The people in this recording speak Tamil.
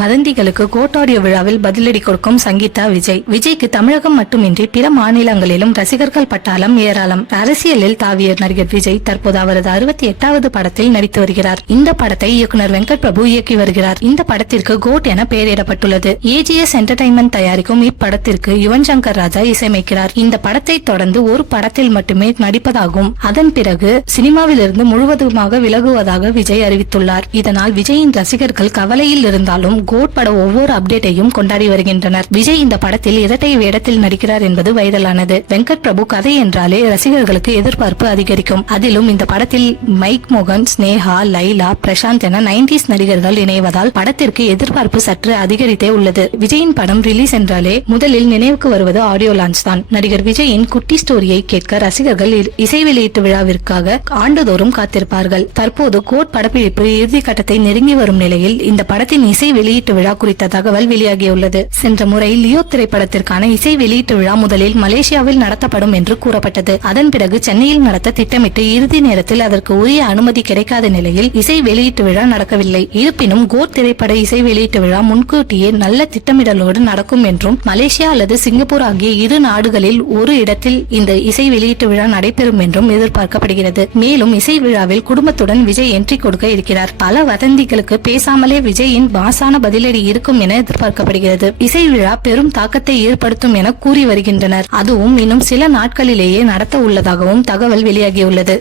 வதந்திகளுக்கு கோட் ஆடியோ விழாவில் பதிலடி கொடுக்கும் சங்கீதா விஜய். விஜய்க்கு தமிழகம் மட்டுமின்றி பிற மாநிலங்களிலும் ரசிகர்கள் பட்டாளம் ஏராளம். அரசியலில் தாவிய நடிகர் விஜய் தற்போது அவரது 68வது படத்தில் நடித்து வருகிறார். இந்த படத்தை இயக்குனர் வெங்கட் பிரபு இயக்கி வருகிறார். இந்த படத்திற்கு கோட் என பெயரிடப்பட்டுள்ளது. AGS என்டர்டைன்மெண்ட் தயாரிக்கும் இப்படத்திற்கு யுவன் சங்கர் ராஜா இசையமைக்கிறார். இந்த படத்தை தொடர்ந்து ஒரு படத்தில் மட்டுமே நடிப்பதாகவும் அதன் பிறகு சினிமாவிலிருந்து முழுவதுமாக விலகுவதாக விஜய் அறிவித்துள்ளார். இதனால் விஜயின் ரசிகர்கள் கவலையில் இருந்தாலும் கோட் பட ஒவ்வொரு அப்டேட்டையும் கொண்டாடி வருகின்றனர். விஜய் இந்த படத்தில் இரட்டை வேடத்தில் நடிக்கிறார் என்பது வைரலானது. வெங்கட் பிரபு கதை என்றாலே ரசிகர்களுக்கு எதிர்பார்ப்பு அதிகரிக்கும். அதிலும் இந்த படத்தில் மைக் மோகன், ஸ்னேகா, லைலா, பிரசாந்த் என 90s நடிகர்கள் இணைவதால் படத்திற்கு எதிர்பார்ப்பு சற்று அதிகரித்தே உள்ளது. விஜயின் படம் ரிலீஸ் என்றாலே முதலில் நினைவுக்கு வருவது ஆடியோ லான்ச் தான். நடிகர் விஜயின் குட்டி ஸ்டோரியை கேட்க ரசிகர்கள் இசை வெளியீட்டு விழாவிற்காக ஆண்டுதோறும் காத்திருப்பார்கள். தற்போது கோட் படப்பிடிப்பு இறுதி கட்டத்தை நெருங்கி வரும் நிலையில் இந்த படத்தின் இசை வெளியீட்டு விழா குறித்த தகவல் வெளியாகியுள்ளது. சென்ற முறை லியோ திரைப்படத்திற்கான இசை வெளியீட்டு விழா முதலில் மலேசியாவில் நடத்தப்படும் என்று கூறப்பட்டது. அதன் பிறகு சென்னையில் நடத்த திட்டமிட்டு இறுதி நேரத்தில் அதற்கு உரிய அனுமதி கிடைக்காத நிலையில் இசை வெளியீட்டு விழா நடக்கவில்லை. இருப்பினும் கோட் திரைப்பட இசை வெளியீட்டு விழா முன்கூட்டியே நல்ல திட்டமிடலோடு நடக்கும் என்றும் மலேசியா அல்லது சிங்கப்பூர் ஆகிய இரு நாடுகளில் ஒரு இடத்தில் இந்த இசை வெளியீட்டு விழா நடைபெறும் என்றும் எதிர்பார்க்கப்படுகிறது. மேலும் இசை விழாவில் குடும்பத்துடன் விஜய் என்ட்ரி கொடுக்க இருக்கிறார். பல வதந்திகளுக்கு பேசாமலே விஜயின் பாசான பதிலடி இருக்கும் என எதிர்பார்க்கப்படுகிறது. இசை விழா பெரும் தாக்கத்தை ஏற்படுத்தும் என கூறி வருகின்றனர். அதுவும் இன்னும் சில நாட்களிலேயே நடத்த உள்ளதாகவும் தகவல் வெளியாகியுள்ளது.